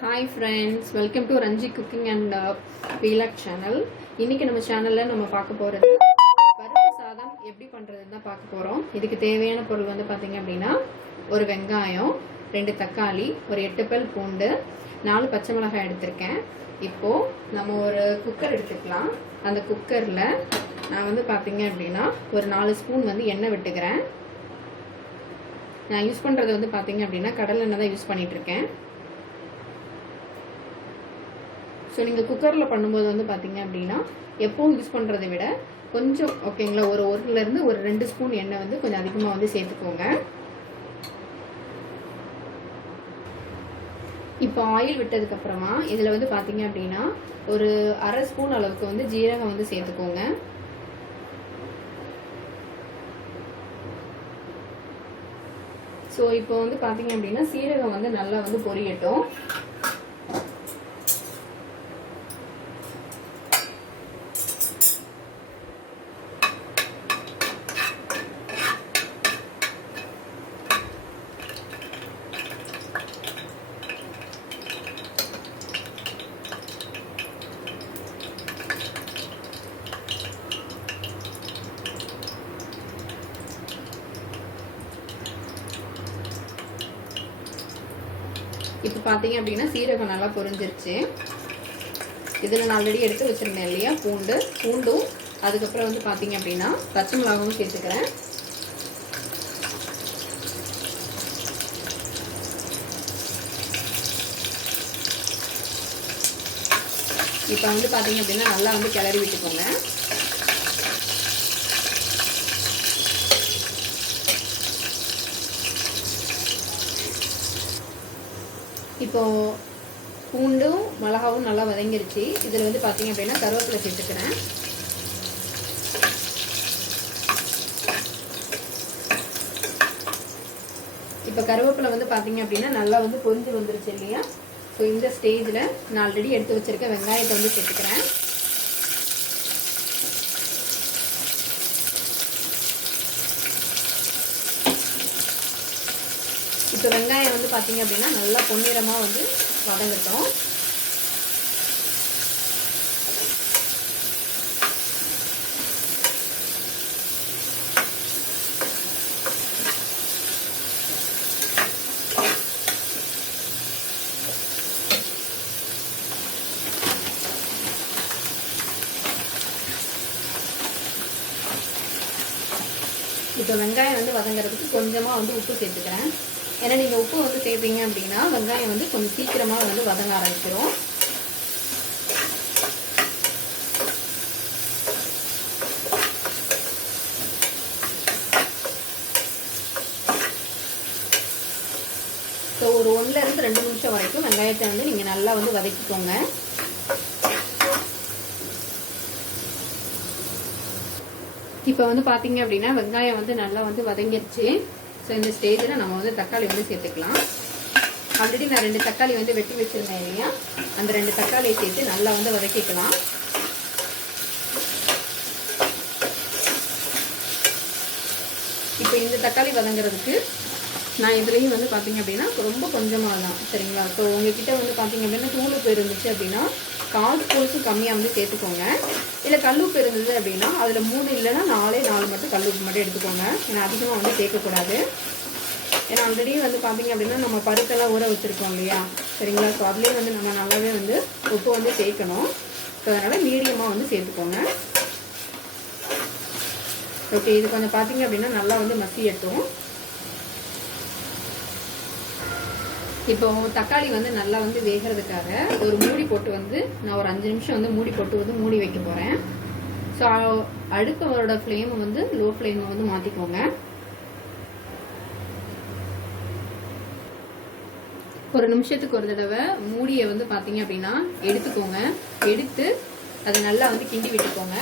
Hi friends, welcome to Ranji Cooking and Vlog channel. இன்னைக்கு நம்ம சேனல்ல நம்ம பார்க்க போறது பருப்பு சாதம் எப்படி பண்றதுன்னு தான் பார்க்க போறோம். இதுக்கு தேவையான பொருள் வந்து பாத்தீங்க அப்படினா ஒரு வெங்காயம், 2 தக்காளி, ஒரு 8 பல் பூண்டு, 4 பச்சை மிளகாய் எடுத்துர்க்கேன். இப்போ நம்ம ஒரு குக்கர் எடுத்துக்கலாம். அந்த குக்கர்ல நான் வந்து பாத்தீங்க அப்படினா ஒரு 4 ஸ்பூன் வந்து எண்ணெய் விட்டுக்கிறேன். நான் யூஸ் பண்றது வந்து பாத்தீங்க அப்படினா கடலை எண்ணெய் தான் யூஸ் பண்ணிட்டு இருக்கேன். ஸோ நீங்கள் குக்கரில் பண்ணும்போது வந்து பார்த்தீங்க அப்படின்னா எப்போவும் யூஸ் பண்ணுறதை விட கொஞ்சம் ஓகேங்களா ஒரு 1லேருந்து ஒரு 2 ஸ்பூன் எண்ணெய் வந்து கொஞ்சம் அதிகமாக வந்து சேர்த்துக்கோங்க. இப்போ ஆயில் விட்டதுக்கப்புறமா இதில் வந்து பார்த்தீங்க அப்படின்னா ஒரு 1/2 ஸ்பூன் அளவுக்கு வந்து ஜீரகம் வந்து சேர்த்துக்கோங்க. ஸோ இப்போ வந்து பார்த்தீங்க அப்படின்னா சீரகம் வந்து நல்லா வந்து பொரியட்டும். இப்போ பார்த்தீங்க அப்படின்னா சீரகம் நல்லா பொரிஞ்சிருச்சு. இதில் நான் ஆல்ரெடி எடுத்து வச்சுருந்தேன் இல்லையா பூண்டும் அதுக்கப்புறம் வந்து பார்த்தீங்க அப்படின்னா பச்சை மிளகாவும் சேர்த்துக்கிறேன். இப்போ வந்து பார்த்தீங்க அப்படின்னா நல்லா வந்து கிளறி விட்டுக்கோங்க. இப்போ பூண்டும் மிளகாவும் நல்லா வதங்கிருச்சு. இதில் வந்து பார்த்தீங்க அப்படின்னா கருவேப்பிலை சேர்த்துக்கிறேன். இப்போ கருவேப்பிலை வந்து பார்த்தீங்க அப்படின்னா நல்லா வந்து பொரிஞ்சு வந்துருச்சு இல்லையா? ஸோ இந்த ஸ்டேஜில் நான் ஆல்ரெடி எடுத்து வச்சிருக்க வெங்காயத்தை வந்து சேர்த்துக்கிறேன். இப்போ வெங்காயம் வந்து பார்த்தீங்க அப்படின்னா நல்லா பொன்னிறமாக வந்து வதங்கட்டும். இப்போ வெங்காயம் வந்து வதங்கிறதுக்கு கொஞ்சமாக வந்து உப்பு சேர்த்துக்கிறேன். ஏன்னா நீங்கள் உப்பு வந்து சேர்ப்பீங்க அப்படின்னா வெங்காயம் வந்து கொஞ்சம் சீக்கிரமாக வந்து வதங்க ஆரம்பிச்சிடும். ஸோ ஒரு 1லேருந்து 2 நிமிஷம் வரைக்கும் வெங்காயத்தை வந்து நீங்கள் நல்லா வந்து வதக்கிக்கோங்க. இப்போ வந்து பார்த்தீங்க அப்படின்னா வெங்காயம் வந்து நல்லா வந்து வதங்கிருச்சு. ஸோ இந்த ஸ்டேஜில் நம்ம வந்து தக்காளி வந்து சேர்த்துக்கலாம். ஆல்ரெடி நான் 2 தக்காளி வந்து வெட்டி வச்சுருந்தேன் இல்லையா? அந்த 2 தக்காளியை சேர்த்து நல்லா வந்து வதக்கிக்கலாம். இப்போ இந்த தக்காளி வதங்குறதுக்கு நான் இதுலேயும் வந்து பார்த்தீங்க அப்படின்னா ரொம்ப கொஞ்சமாக தான் சரிங்களா? ஸோ உங்ககிட்ட வந்து பார்த்தீங்க அப்படின்னா தூளுப்பு இருந்துச்சு அப்படின்னா 1/4 ஸ்பூனுக்கும் கம்மியாக வந்து சேர்த்துக்கோங்க. இல்லை கல்லுப்பு இருந்தது அப்படின்னா அதில் 3 இல்லைன்னா 4 மட்டும் கல்லுப்பு மட்டும் எடுத்துக்கோங்க. ஏன்னா அதிகமாக வந்து சேர்க்கக்கூடாது. ஏன்னா ஆல்ரெடி வந்து பார்த்தீங்க அப்படின்னா நம்ம பருப்பெல்லாம் ஊற வச்சுருக்கோம் இல்லையா சரிங்களா? ஸோ அதுலேயே வந்து நம்ம நல்லாவே வந்து உப்பு வந்து சேர்க்கணும். ஸோ அதனால் மீடியமாக வந்து சேர்த்துக்கோங்க. ஓகே, இது கொஞ்சம் பார்த்தீங்க அப்படின்னா நல்லா வந்து மசியட்டும். இப்போ தக்காளி வந்து நல்லா வந்து வேகிறதுக்காக ஒரு மூடி போட்டு வந்து நான் ஒரு 5 நிமிஷம் வந்து மூடி போட்டு வந்து மூடி வைக்க போகிறேன். ஸோ அடுப்போட ஃப்ளேம் வந்து லோ ஃப்ளேம் வந்து மாற்றிக்கோங்க. ஒரு நிமிஷத்துக்கு ஒரு தடவை மூடியை வந்து பார்த்தீங்க அப்படின்னா எடுத்துக்கோங்க. எடுத்து அதை நல்லா வந்து கிண்டி விட்டுக்கோங்க.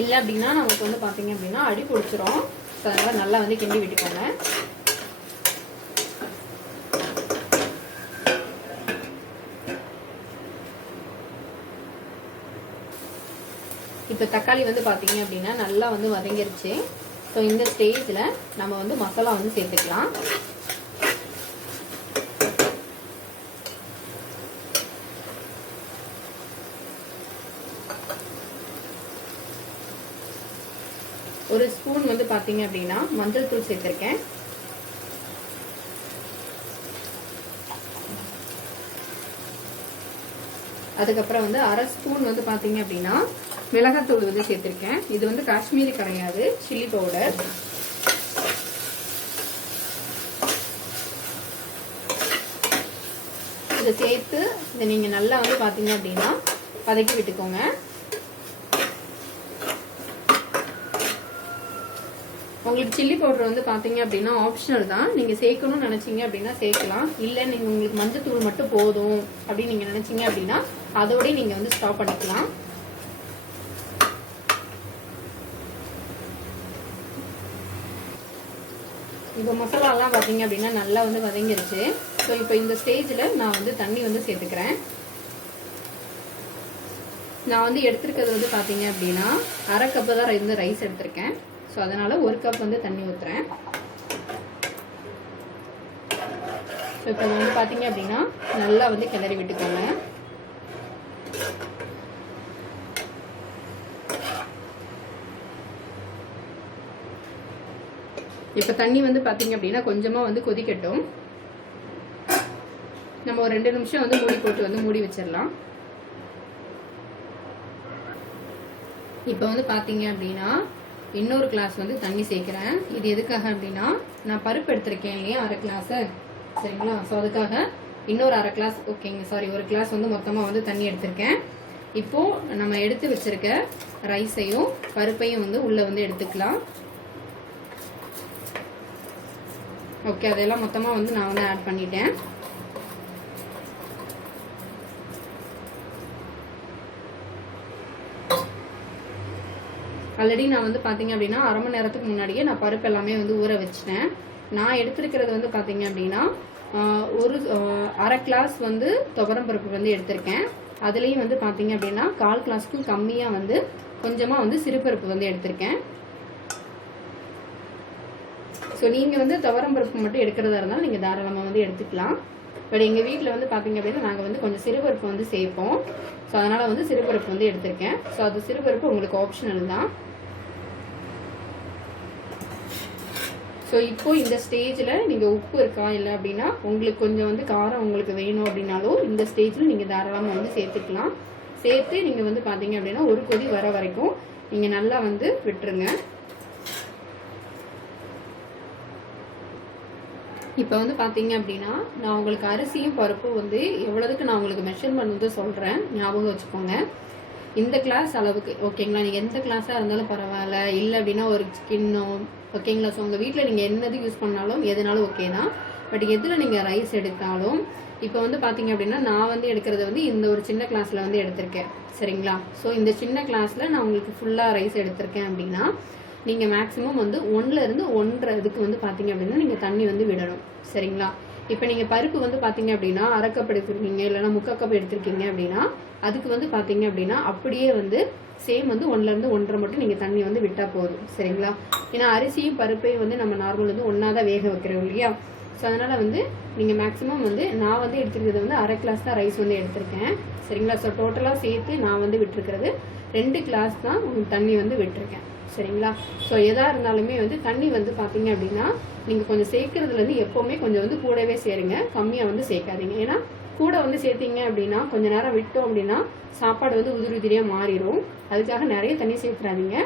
இல்லை அப்படின்னா நமக்கு வந்து பார்த்தீங்க அப்படின்னா அடி பிடிச்சிரும். ஸோ அதனால் நல்லா வந்து கிண்டி விட்டுக்கோங்க. இப்போ தக்காளி வந்து பாத்தீங்க அப்படினா நல்லா வந்து வதங்கிருச்சு. ஸோ இந்த ஸ்டேஜில் நம்ம வந்து மசாலா வந்து சேர்த்துக்கலாம். ஒரு ஸ்பூன் வந்து பார்த்தீங்க அப்படின்னா மஞ்சள் தூள் சேர்த்துருக்கேன். அதுக்கப்புறம் வந்து அரை ஸ்பூன் வந்து பார்த்தீங்க அப்படின்னா மிளகாத்தூள் வந்து சேர்த்துருக்கேன். இது வந்து காஷ்மீரி கிடையாது, சில்லி பவுடர். இதை சேர்த்து இதை நீங்கள் நல்லா வந்து பார்த்தீங்க அப்படின்னா வதக்கி விட்டுக்கோங்க. உங்களுக்கு சில்லி பவுடர் வந்து பார்த்தீங்க அப்படின்னா ஆப்ஷனல் தான். நீங்கள் சேர்க்கணும்னு நினச்சிங்க அப்படின்னா சேர்க்கலாம். இல்லை நீங்கள் உங்களுக்கு மஞ்சத்தூள் மட்டும் போதும் அப்படின்னு நீங்கள் நினச்சிங்க அப்படின்னா அதோடய நீங்கள் வந்து ஸ்டாப் பண்ணிக்கலாம். இப்போ மசாலாலாம் பார்த்தீங்க அப்படின்னா நல்லா வந்து வதங்கிருச்சு. ஸோ இப்போ இந்த ஸ்டேஜில் நான் வந்து தண்ணி வந்து சேர்த்துக்கிறேன். நான் வந்து எடுத்துருக்கிறது வந்து பார்த்தீங்க அப்படின்னா அரை கப்பு தான் வந்து ரைஸ் எடுத்திருக்கேன். ஸோ அதனால் ஒரு கப் வந்து தண்ணி ஊற்றுறேன். ஸோ இப்போ வந்து பார்த்தீங்க அப்படின்னா நல்லா வந்து கிளறி விட்டுக்கோங்க. இப்போ தண்ணி வந்து பார்த்தீங்க அப்படின்னா கொஞ்சமாக வந்து கொதிக்கட்டும். நம்ம ஒரு 2 நிமிஷம் வந்து மூடி போட்டு வந்து மூடி வச்சிடலாம். இப்போ வந்து பார்த்தீங்க அப்படின்னா இன்னொரு கிளாஸ் வந்து தண்ணி சேர்க்குறேன். இது எதுக்காக அப்படின்னா நான் பருப்பு எடுத்திருக்கேன் இல்லையா, அரை கிளாஸு, சரிங்களா? ஸோ அதுக்காக இன்னொரு அரை கிளாஸ், ஓகேங்க, சாரி, ஒரு கிளாஸ் வந்து மொத்தமாக வந்து தண்ணி எடுத்திருக்கேன். இப்போது நம்ம எடுத்து வச்சிருக்க ரைஸையும் பருப்பையும் வந்து உள்ளே வந்து எடுத்துக்கலாம். ஓகே, அதெல்லாம் மொத்தமாக வந்து நான் வந்து ஆட் பண்ணிட்டேன். ஆல்ரெடி நான் வந்து பார்த்தீங்க அப்படின்னா அரை மணி நேரத்துக்கு முன்னாடியே நான் பருப்பு எல்லாமே வந்து ஊற வச்சிட்டேன். நான் எடுத்துருக்கிறது வந்து பார்த்தீங்க அப்படின்னா ஒரு அரை கிளாஸ் வந்து துவரம் பருப்பு வந்து எடுத்திருக்கேன். அதுலேயும் வந்து பார்த்தீங்க அப்படின்னா 1/4 கிளாஸ்க்கும் கம்மியாக வந்து கொஞ்சமாக வந்து சிறுபருப்பு வந்து எடுத்திருக்கேன். ஸோ நீங்கள் வந்து துவரம் பருப்பு மட்டும் எடுக்கிறதா இருந்தாலும் நீங்கள் தாராளமாக வந்து எடுத்துக்கலாம். பட் எங்கள் வீட்டில் வந்து பார்த்தீங்க அப்படின்னா நாங்கள் வந்து கொஞ்சம் சிறுபருப்பு வந்து சேர்ப்போம். ஸோ அதனால் வந்து சிறுபருப்பு வந்து எடுத்திருக்கேன். ஸோ அது சிறுபருப்பு உங்களுக்கு ஆப்ஷனல் தான். ஸோ இப்போ இந்த ஸ்டேஜில் நீங்கள் உப்பு இருக்கா இல்லை அப்படின்னா உங்களுக்கு கொஞ்சம் வந்து காரம் உங்களுக்கு வேணும் அப்படின்னாலும் இந்த ஸ்டேஜில் நீங்கள் தாராளமாக வந்து சேர்த்துக்கலாம். சேர்த்து நீங்கள் வந்து பார்த்தீங்க அப்படின்னா ஒரு கொதி வர வரைக்கும் நீங்கள் நல்லா வந்து விட்டுருங்க. இப்போ வந்து பார்த்தீங்க அப்படின்னா நான் உங்களுக்கு அரிசியும் பருப்பும் வந்து எவ்வளோதுக்கு நான் உங்களுக்கு மெஷர்மெண்ட் வந்து சொல்கிறேன், ஞாபகம் வச்சுக்கோங்க. இந்த கிளாஸ் அளவுக்கு, ஓகேங்களா? நீங்கள் எந்த கிளாஸாக இருந்தாலும் பரவாயில்ல, இல்லை அப்படின்னா ஒரு கிண்ணோ, ஓகேங்களா? ஸோ உங்கள் வீட்டில் நீங்கள் என்னது யூஸ் பண்ணாலும் எதுனாலும் ஓகே தான். பட் எதில் நீங்கள் ரைஸ் எடுத்தாலும் இப்போ வந்து பார்த்தீங்க அப்படின்னா நான் வந்து எடுக்கிறது வந்து இந்த ஒரு சின்ன கிளாஸில் வந்து எடுத்திருக்கேன், சரிங்களா? ஸோ இந்த சின்ன கிளாஸில் நான் உங்களுக்கு ஃபுல்லாக ரைஸ் எடுத்திருக்கேன் அப்படின்னா நீங்கள் மேக்ஸிமம் வந்து 1லேருந்து 1.5 இதுக்கு வந்து பார்த்தீங்க அப்படின்னா நீங்கள் தண்ணி வந்து விடணும், சரிங்களா? இப்போ நீங்கள் பருப்பு வந்து பார்த்தீங்க அப்படின்னா அரை கப் எடுத்துருக்கீங்க, இல்லைன்னா 3/4 கப் எடுத்துருக்கீங்க அப்படின்னா அதுக்கு வந்து பார்த்தீங்க அப்படின்னா அப்படியே வந்து சேம் வந்து 1லேருந்து 1.5 மட்டும் நீங்கள் தண்ணி வந்து விட்டால் போதும், சரிங்களா? ஏன்னா அரிசியும் பருப்பையும் வந்து நம்ம நார்மல் வந்து ஒன்றா தான் வேக வைக்கிறோம் இல்லையா? ஸோ அதனால் வந்து நீங்கள் மேக்ஸிமம் வந்து நான் வந்து எடுத்துருக்கிறது வந்து அரை கிளாஸ் தான் ரைஸ் வந்து எடுத்திருக்கேன், சரிங்களா? ஸோ டோட்டலாக சேர்த்து நான் வந்து விட்டுருக்கிறது 2 கிளாஸ் தான் தண்ணி வந்து விட்டுருக்கேன், சரிங்களா? ஸோ எதாக இருந்தாலுமே வந்து தண்ணி வந்து பார்த்தீங்க அப்படின்னா நீங்கள் கொஞ்சம் சேர்க்கறதுலேருந்து எப்போவுமே கொஞ்சம் வந்து கூடவே சேருங்க, கம்மியாக வந்து சேர்க்காதீங்க. ஏன்னா கூட வந்து சேர்த்திங்க அப்படின்னா கொஞ்சம் நேரம் விட்டோம் அப்படின்னா சாப்பாடு வந்து உதிரி உதிரியாக மாறிடும். அதுக்காக நிறைய தண்ணி சேர்த்துறாதீங்க.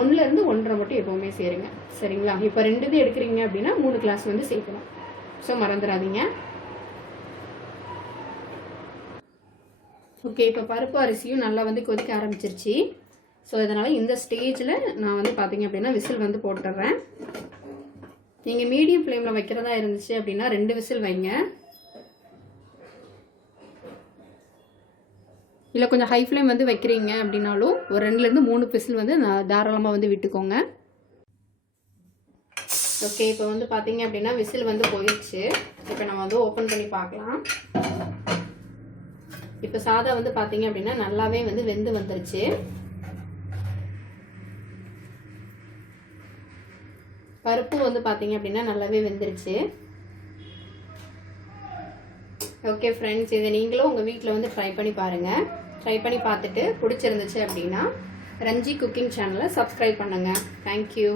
1லேருந்து 1.5 மட்டும் எப்போவுமே சேருங்க, சரிங்களா? இப்போ 2 இது எடுக்கிறீங்க அப்படின்னா 3 கிளாஸ் வந்து சேர்க்கணும். ஸோ மறந்துடாதீங்க. ஓகே, இப்போ பருப்பு அரிசியும் நல்லா வந்து கொதிக்க ஆரம்பிச்சிருச்சு. ஸோ இதனால் இந்த ஸ்டேஜில் நான் வந்து பார்த்தீங்க அப்படின்னா விசில் வந்து போட்டுடுறேன். நீங்கள் மீடியம் ஃப்ளேமில் வைக்கிறதா இருந்துச்சு அப்படின்னா 2 விசில் வைங்க. இல்லை கொஞ்சம் ஹை ஃப்ளேம் வந்து வைக்கிறீங்க அப்படின்னாலும் ஒரு 2லேருந்து 3 விசில் வந்து நான் தாராளமாக வந்து விட்டுக்கோங்க. ஓகே, இப்போ வந்து பார்த்தீங்க அப்படின்னா விசில் வந்து போயிடுச்சு. இப்போ நம்ம வந்து ஓப்பன் பண்ணி பார்க்கலாம். இப்போ சாதா வந்து பார்த்தீங்க அப்படின்னா நல்லாவே வந்து வெந்து வந்துருச்சு. பருப்பு வந்து பார்த்தீங்க அப்படின்னா நல்லாவே வெந்துருச்சு. ஓகே ஃப்ரெண்ட்ஸ், இதை நீங்களும் உங்கள் வீட்டில் வந்து ட்ரை பண்ணி பாருங்கள். ட்ரை பண்ணி பார்த்துட்டு பிடிச்சிருந்துச்சு அப்படின்னா ரஞ்சி குக்கிங் சேனலை சப்ஸ்கிரைப் பண்ணுங்கள். தேங்க்யூ.